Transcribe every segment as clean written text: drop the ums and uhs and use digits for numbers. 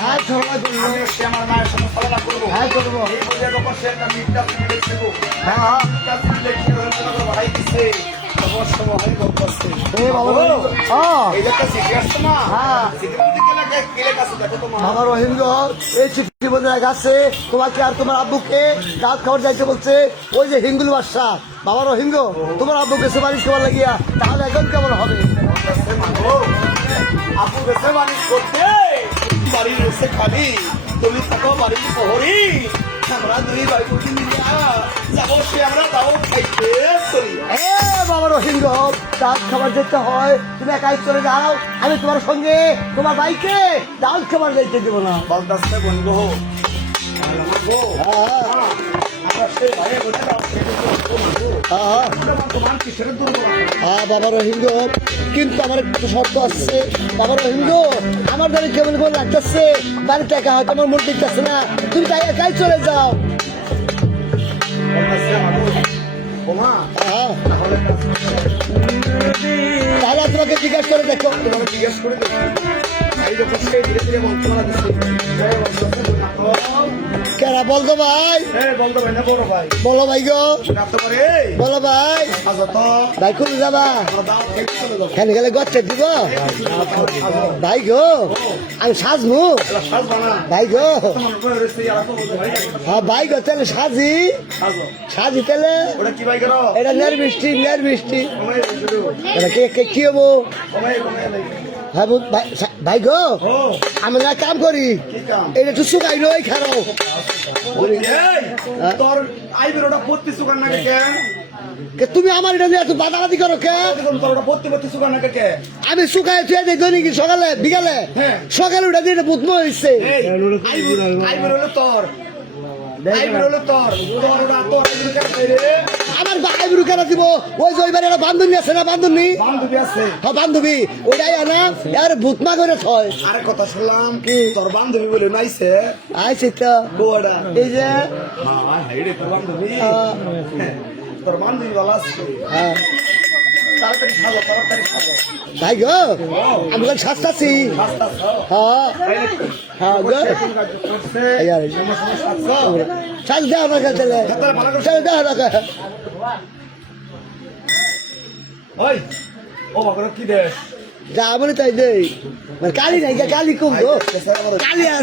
হ্যাঁ ছড়া করবো, সে আমার মায়ের সাথে ছলনা করবো। হ্যাঁ করবো, এই বলে যখন সে একটা মিথ্যা সিগারেট দেবো, হ্যাঁ মিথ্যা সিগারেট খেয়ে হয়তো আমার ভাই দিচ্ছে, অবশ্য ভাই বলতেছে। এই বাবা এই যে একটা সিগারেট তো না, হ্যাঁ। সিগারেট দিকে কেলে কাছে দেখো তো মা। বাবা রহিমগ এই চিঠি বলে রাখাচ্ছে তোমাকে আর তোমার আব্বুকে দাঁত খাবার যাইতে বলছে ওই যে হিঙ্গুল বাদশা। বাবা রহিমগ তোমার আব্বুকে সুপারিশ খাবার লাগিয়া, তাহলে এখন কেমন হবে? আপু বেছে বাড়ি করতে বাড়ি রয়েছে খালি, তুমি থাকো বাড়ির প্রহরী, আমরা দুই ভাই বুঝি মিলিয়া যাবো সে আমরা তাও খাইতে চলি। এ বাবা রহিমগ দাঁত খাবার যেতে হয়, তুমি একাই চলে যাও, আমি তোমার সঙ্গে তোমার ভাইকে দাঁত খাবার যাইতে দেবো না। বলদাসে বন্ধু হ্যাঁ আমরা সেই ভাইয়ে বসে দাও হ্যাঁ তোমার কিসের দুর্বল হ্যাঁ বাবা রহিমগ কিন্তু আমার একটু শর্ত আছে। বাবা রহিমগ আমার বাড়ি কেমন করে লাগতেছে, বাড়িতে একা হয়তো আমার মন দেখতেছে না, তুমি তাই একাই চলে যাও। বলদাসে মানুষ বোমা হ্যাঁ তাহলে তাহলে আর তোমাকে জিজ্ঞাসা করে দেখো। তোমাকে জিজ্ঞেস করে দেখি এই যখন সেই ধীরে ধীরে বলতে দিচ্ছে কেরা বলতো ভাই, বলতে ভাই না বড় ভাই বলো ভাই গো, রাখতে পারে বলো ভাই, আচ্ছা তো ভাই খুলে যাবা দাও খেতে চলে যাবো খেলে গেলে গচ্ছে দিব ভাই গো, আমি সাজবো সাজবা না ভাই গো। মনে করে রয়েছে আর তো বলতে ভাই হ্যাঁ ভাই গো তাহলে সাজি সাজো সাজি তাহলে ওটা কি ভাই করো এটা নের বৃষ্টি কমাই শুধু এটা কি হবো? কমাই হ্যাঁ ভাই গো ও আমি না কাম করি, কি কাম এটা একটু শুকাই নই খারো। এই তোর আইবের ওটা পত্তি সুগার না কে তুমি আমার এটা নিয়ে এত বাদাবাদি করো কে? দেখুন তোর ওটা পত্তি সুগার না কে আমি শুকাই থুয়ে দিই দৈনিক সকালে বিকালে, হ্যাঁ। সকালে উঠে দিয়ে বুধম হয়েছে। এই আইবের হলো তোর আইবের হলো তোর তোর ওটা তোর আইবের কাছে রে আমার ভাই বুড়ো কেন দিব? ওই যে ওইবার একটা বান্ধবী আছে না, বান্ধবী বান্ধবী আছে হ্যাঁ বান্ধবী ওইটাই আনা আর ভূতমা করে থয়। আরে কথা শুনলাম তোর বান্ধবী বলে নাইছে আইছে তো গোয়াডা এই যে হাইরে তোর বান্ধবী আহ, তোর বান্ধবী ভালো আছে হ্যাঁ। তাড়াতাড়ি সাজো ভাই গো আমি কাল সাজতাছি। রাস্তা হ্যাঁ হ্যাঁ গো এই আর সাজ দেওয়া না তাহলে সাজ দেওয়া না। ওই ও বাবা কি দেশ যা বলে তাই দেই মানে কালি নাই কালি কম গো, কালি আর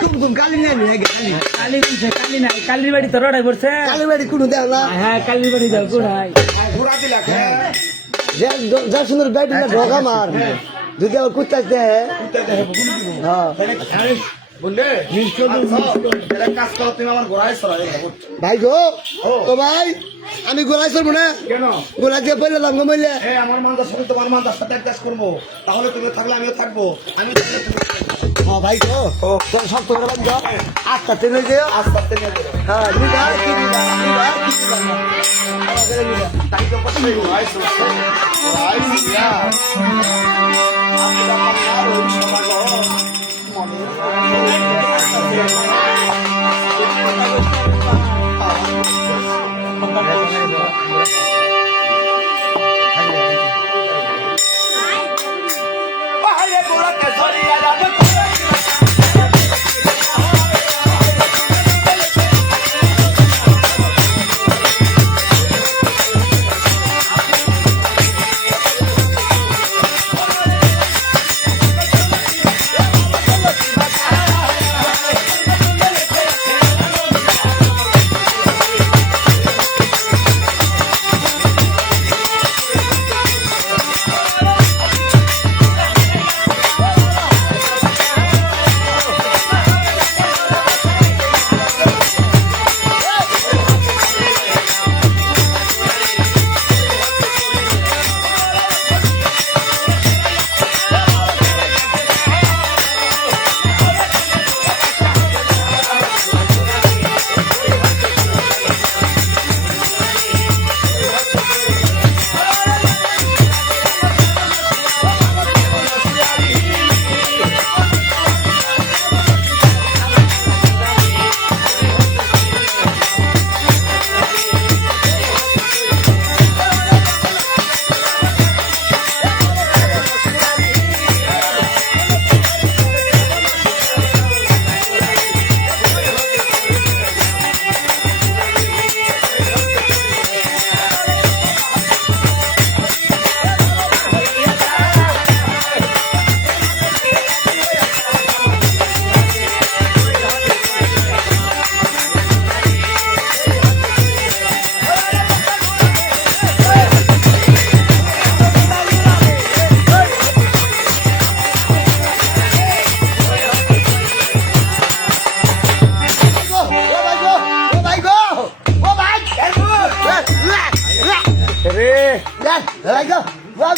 কুমকুম কালি নাই কালি কালি দিছে কালি নাই কালির বাড়ি তো রড়াই পড়ছে কালি বাড়ি কোনো দেও না। হ্যাঁ কালির বাড়ি যাও কোথায় ঘোরা দিলা যা সুন্দর ব্যাট না ঢোকা মার যদি আবার কুত্তা দেয় হ্যাঁ। বললে এটা কাজ করো তুমি আমার ঘোরায় সরা ভাই গো ও ভাই আমি গোলাই চলবো না, কেন গোলা দিয়ে বললে লাঙ্গ মইলে হ্যাঁ আমার মানদার সাথে তোমার মানদার সাথে এক করবো তাহলে তুমি থাকলে আমিও থাকবো আমি থাকলে তুমি হ্যাঁ ভাই গো চল সব তোমরা বান্ধ আটটা ট্রেনে যেও। আস্তে আস্তে নিয়ে যাবো হ্যাঁ নিবা কি নিবা নিবা কি নিবা আমাদের নিবা তাই তো কষ্ট ঘোরায় চলছে ঘোরায় সিয়া আমি আমার আর ওই সমাজ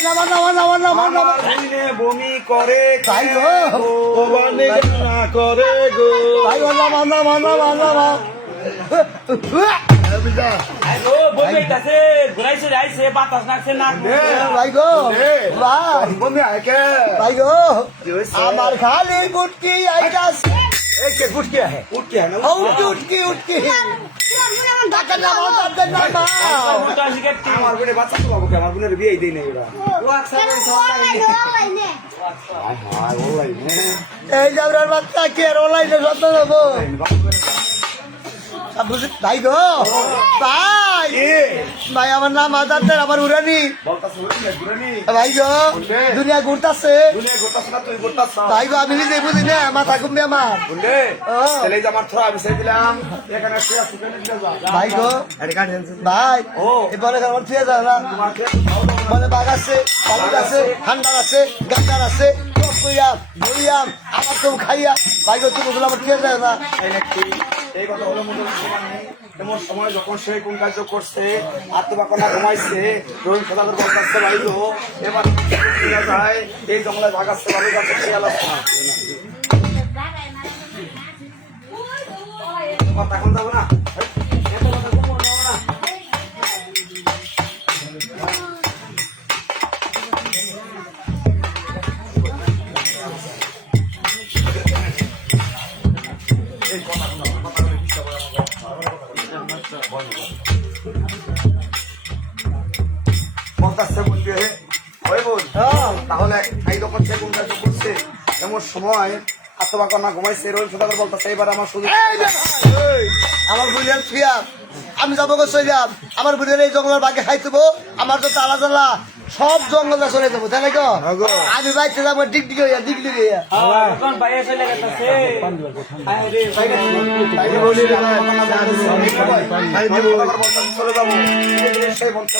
আমার দিনে বমি করে তাই গো। ভবানী না করে গো ও বই যাইতাছে ঘুরাইছে যাইছে বাতাস লাগছে না ভাই গো ভাই বমি আয়কে ভাই গো কি হয়েছে? আমার খালি বুটকি আইতাছে এই কে ফুট কে है उठ के है ना উটকি উটকি উটকি টাকা না মাথা না মা মোটা শিখে আমার বনে বাচ্চা তো বাবু আমার বনের বিয়ে দেই না এরা হায় ওলাই নে এই যাবরার বাচ্চা কি আর অনলাইনে যত্ন নেবো ভাই গো ভাই ভাই আমার নাম আজাদের আমার উড়ানি বলতাছ না গুরানি ভাই গো দুনিয়া ঘুরতাছে দুনিয়া গোটাছ না তুই গোটাছ ভাই গো আমি নিজে বুঝি না মাথা ঘুমবে আমার বুঝলে ও। তাহলে এই যে আমার থরা আমি সেই দিলাম এখানে শুয়ে শুয়ে নিয়ে যা ভাই গো আরে কাট হেনছে ভাই ও। এবারে আমার থিয়ে যাও না তোমার খেয়ে খাও দাও না। মানে বাঘ আছে কালুক আছে ঠান্ডার আছে গান্ডার আছে কইয়াম বইয়াম আমার তো খাইয়া ভাই গো তুমি আমার থিয়ে যাও না এই নাকি এই কথা হলো মনে সময় নেই এমন সময় যখন সে কোন কার্য করছে আর তোমার কোনা ঘুমাইছে রোহিত সদাগর বলতেছে ভাই গো এবার ফিরে যায় এই জঙ্গলে ভাগাচ্ছে ভালো যাচ্ছে খেয়াল আছে না কথা এখন যাবো না এত কথা ঘুমো না বলতেছে বলবে ওই বল তাহলে এই যখন সে কোন কাজ করছে এমন সময় আত্মবা কন্যা ঘুমাইছে রোহিত সদাগর বলতেছে এবার আমার শুধু আমার বুঝলাম থিয়া আমি যাবো গো সইলাম আমার বুঝলেন এই জঙ্গলের বাঘে খাইতেবো আমার তো তালা জ্বালা সব জঙ্গলে চলে যাবো তাই না গো আমি বাইতে যাবো ডিগডিগ হইয়া ডিগডিগ হইয়া কোন বাইরে চলে গেছে চলে যাবো সেই বলতে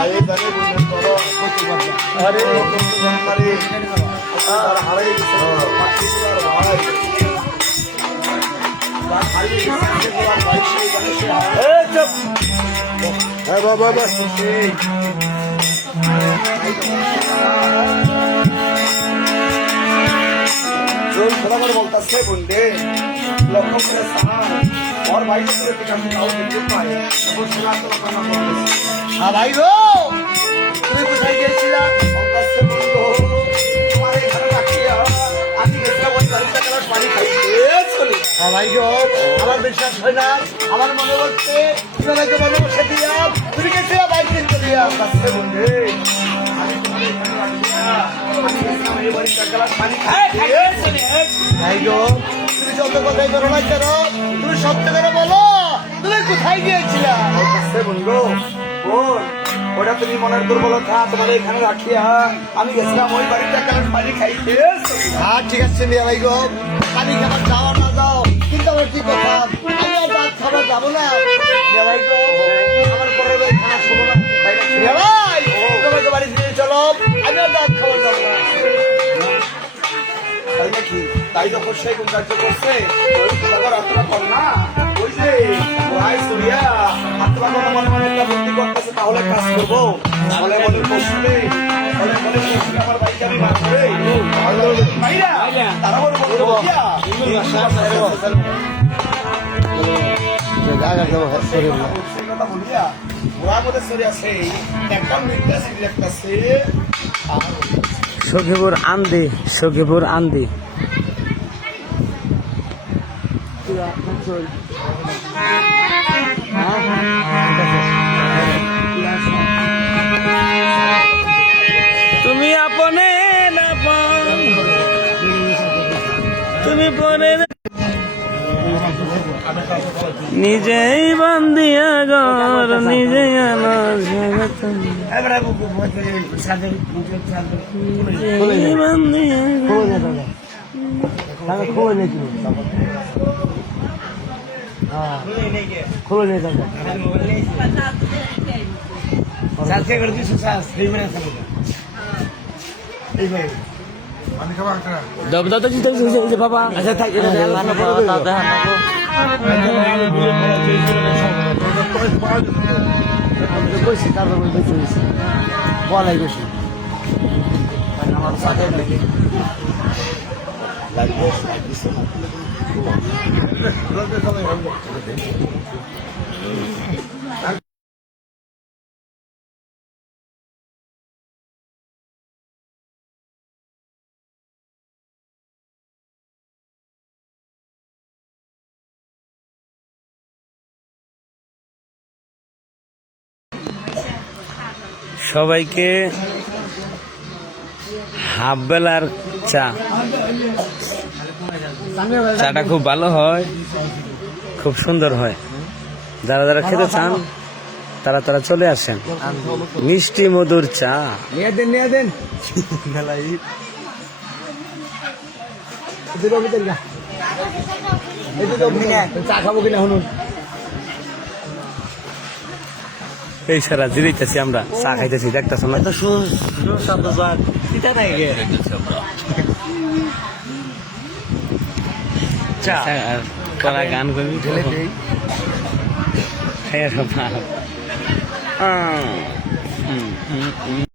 ভাই জানে বুঝলেন করো আরে জানকারি আর হারাই গেছে পার্টিকুলার ভাই বা খালি পার্টিকুলার ভাই সেই জানে সে এই চুপ হ্যাঁ বাবা বাবা রোল সদাগর বলতাছে বন্ধে লক্ষ্য করে সাহার ওর ভাই করে থেকে আমি তাও দেখতে পাই তখন শোনা তো কথা বলতেছে হ্যাঁ ভাই গো তুমি কোথায় গিয়েছিলা? বলতাছে বন্ধু তোমার এখানে রাখিয়া আমি গেছিলাম ওই বাড়িতে গেলাম পানি খাইতে চলি হ্যাঁ ভাই গো আমার বিশ্বাস হয় না, আমার মনে হচ্ছে তুমি আমাকে মনে বসে দিয়া তুমি গেছিলা বাইক কিনতে দিয়া। বলতাছে বন্ধে আমি তোমার এখানে রাখিয়া আমি গেছিলাম এই বাড়িতে গেলাম পানি খাইতে চলি ভাই গো তুমি যত কথাই করো না কেন, তুমি সত্য করে বলো তুমি কোথায় গিয়েছিলা? বলতাছে বন্ধু বোন ওটা তুমি মনের দুর্বলতা তোমার এখানে রাখিয়া আমি গেছিলাম ওই বাড়িতে গেলাম পানি খাইতে চলি হ্যাঁ ঠিক আছে মিয়া ভাই গো, পানি খাবার যাও না যাও কিন্তু আমার কি কথা, আমি আর ভাত খাবার যাবো না মিয়া ভাই গো, আমার পরের বাড়ি খানা শোবো না মিয়া ভাই, তোমাকে বাড়ি ফিরে চলো, আমি আর ভাত খাবার যাবো না। তাই নাকি তাই যখন সে কোন কার্য করছে ওই সুদাগর আত্মা কর না ওই যে ভাই সুরিয়া আত্মা মনে মনে মনে একটা বুদ্ধি করতেছে তাহলে কাজ করবো বলে বলে বসলে বলে বলে বসলে আমার ভাইকে আমি মারবে ভাইরা তারা বলে বলবো কিয়া সেই কথা বলিয়া ওরা মধ্যে সরিয়া সেই একটা নির্দেশ দেখতেছে সখীপুর আন্দি সখীপুর আন্দি তুমি আপনে না পাও, তুমি পরে নিজেই বান্দিয়া ঘর নিজেই আনা নিজেই বান্দিয়া বাবা আচ্ছা থাক বলাই গেছি সবাইকে হাফ বেলার চা, চাটা খুব ভালো হয়, খুব সুন্দর হয়। যারা যারা খেতে চান তারা তারা চলে আসেন। মিষ্টি মধুর চা নিয়ে দেন চা খাবো কিনা শুনুন এই সারা জিরাইতেছি আমরা, চা খাইতেছি, দেখতেছ না তো চা কারা গান করবি খাইয়া